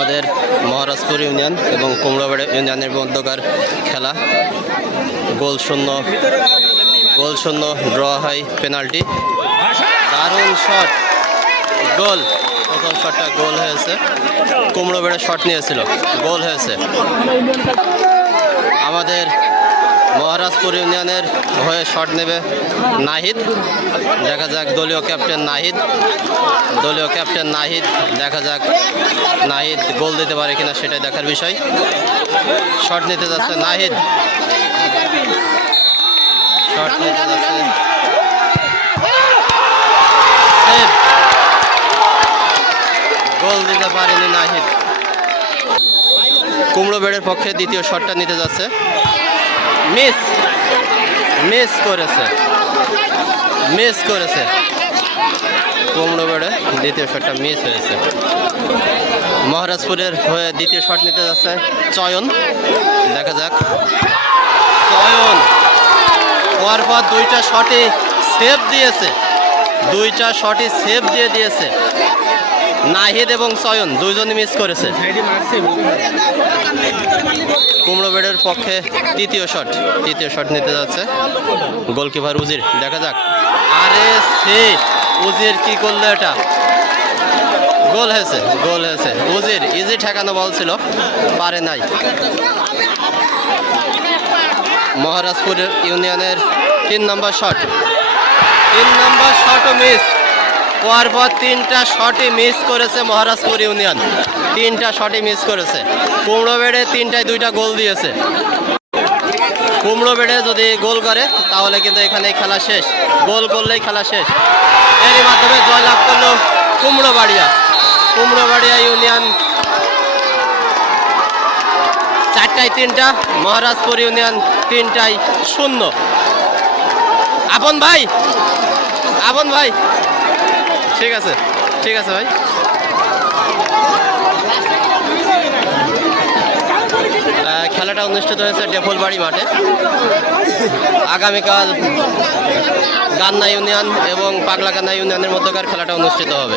আমাদের মহারাজপুর ইউনিয়ন এবং কুমড়াবাড়ি ইউনিয়নের মধ্যকার খেলা। গোল শূন্য ড্র হয় পেনাল্টি। দারুণ শট, গোল। প্রথম শটটা গোল হয়েছে, কুমড়োবেড়ে শট নিয়েছিল, গোল হয়েছে। আমাদের মহারাজপুর ইউনিয়নের হয়ে শট নেবে নাহিদ। দেখা যাক দলীয় ক্যাপ্টেন নাহিদ, দেখা যাক নাহিদ গোল দিতে পারে কিনা, সেটাই দেখার বিষয়। শট নিতে যাচ্ছে নাহিদ, শট নিতে যাচ্ছে, গোল দিতে পারেনি নাহিদ। কুমড়োবেড়ের পক্ষে দ্বিতীয় শটটা নিতে যাচ্ছে, মিস করেছে কুমড়োবেড়ে। দ্বিতীয় শটটা মিস হয়েছে। মহারাজপুরের হয়ে দ্বিতীয় শট নিতে যাচ্ছে চয়ন। দেখা যাক, চয়ন হওয়ার পর দুইটা শটই সেভ দিয়েছে নাহিদ এবং চয়ন, দুইজনই মিস করেছে। কুমড়োবেড়ের পক্ষে তৃতীয় শট নিতে যাচ্ছে গোলকিপার উজির। দেখা যাক, আরে সে উজির কি করলো, এটা গোল হয়েছে। উজির ইজি ঠেকানো বল ছিল, পারে নাই। মহারাজপুর ইউনিয়নের 3 নম্বর শটও মিস। পরপর 3টা শটই মিস করেছে মহারাজপুর ইউনিয়ন, 3টা শটই মিস করেছে। কুমড়োবেড়ে 3টায় 2টা গোল দিয়েছে। কুমড়োবেড়ে যদি গোল করে তাহলে কিন্তু এখানে খেলা শেষ, গোল করলেই খেলা শেষ। এরই মাধ্যমে জয়লাভ করলো কুমড়োবাড়িয়া ইউনিয়ন 4টায় 3টা, মহারাজপুর ইউনিয়ন 3টায় 0। আপন ভাই, ঠিক আছে ভাই। খেলাটা অনুষ্ঠিত হয়েছে ডেফলবাড়ি মাঠে। আগামীকাল গান্না ইউনিয়ন এবং পাগলাকান্না ইউনিয়নের মধ্যকার খেলাটা অনুষ্ঠিত হবে।